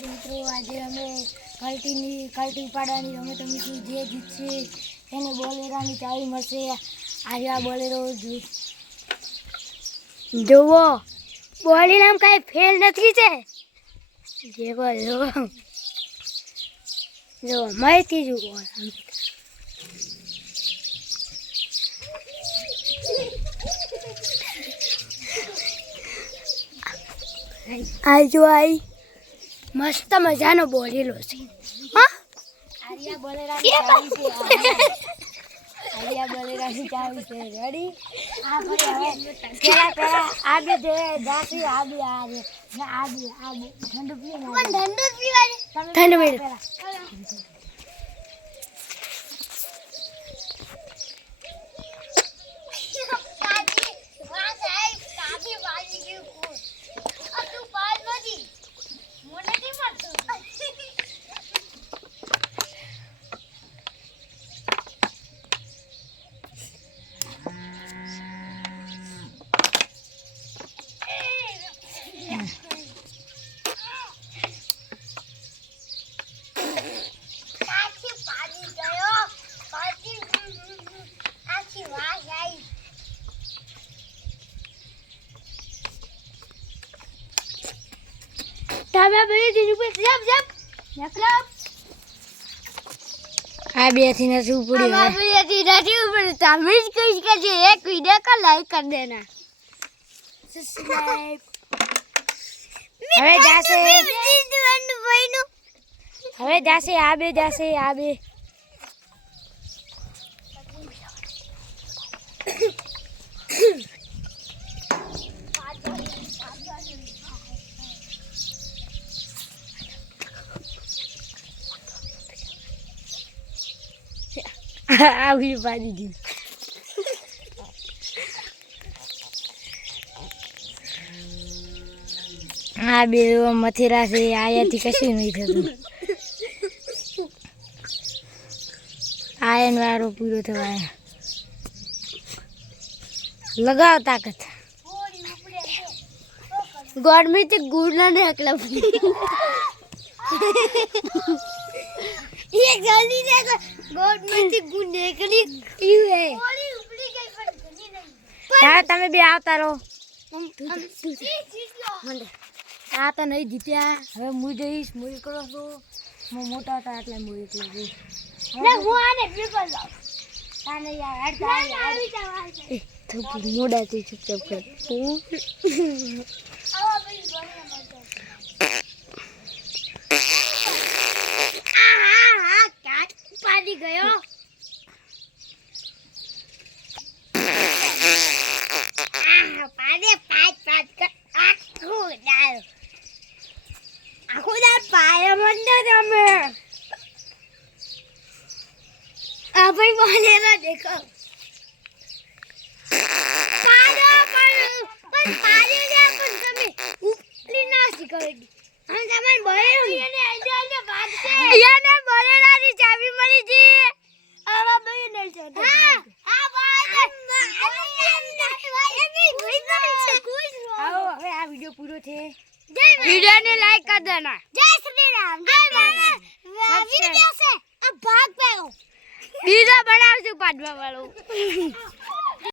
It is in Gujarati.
વિદ્યાર્થી મિત્રો, આજે અમે કલ્ટી ઉપાડવાની રમત રમીશું. જે જીતશે એને બોલેરાની ચાવી મળશે. આજે આ બોલેરો જોવો, બોલેરામ કાંઈ ફેલ નથી છે. જેવો જો માહિતી જુઓ. આજો આઈ મસ્ત મજાનો બોલેલો છે. હા, આર્યા બોલેરાની ચાવી છે. આર્યા બોલેરાની ચાવી છે. રેડી? આ ફરી હવે પેલા આ બે જે જાસી આ બે આ રે આ બે ઠંડુ પીવા. પણ ઠંડુ પીવા દે. ઠંડુ પીવા. આ બે થી નથી ઉપડી. આ બે થી નથી ઉપડી. તમે જ કહીશ કે જે એક વિડિયો કો લાઈક कर देना. સબસ્ક્રાઇબ. હવે જાશે આ બે જાશે આ બે. આવી પાડી ગઈ. આ બે મથેરા છે. આયાથી કશું નહીં થતું. આયન વાળો પૂરો થવાય. લગાવ તાકાત. ગરમી થી ગુડ ના હકલા ये जल्दी देखो गोद में से गुड निकली क्यों है थोड़ी उपड़ी गई पर घनी नहीं. यार તમે બે આવતા રહો. આ તો નહીં જીત્યા. હવે હું જઈશ. હું એકલો છું. હું મોટા હતા એટલે હું એકલો છું. ના હું આને પેપર લાવ. તાને યાર હટ આવી જાવ. તો મોડા થી ચૂપચાપ કર. આવો ભાઈ બોલે મત. પાડી ગયો. પાડે પાંચ કર. આખું દાળ પાયા મંડો તમે. આ ભાઈ બોલેલા દેખો. પાડો પણ પાડી દે. પણ તમે ઉપલી ના શીખવી. हम zaman बोलेरो એને આઈડિયા વાત છે. એને બોલેરાની ચાવી મળી છે. આવા ભાઈ ને છે. હા ભાઈ આવો હવે આ વિડિયો પૂરો છે. વિડિયોને લાઈક કરી દેના. જય શ્રી રામ. જય માતા. વિડિયો છે આ ભાગ પેલો બીજો બનાવજો પાડવા વાળો.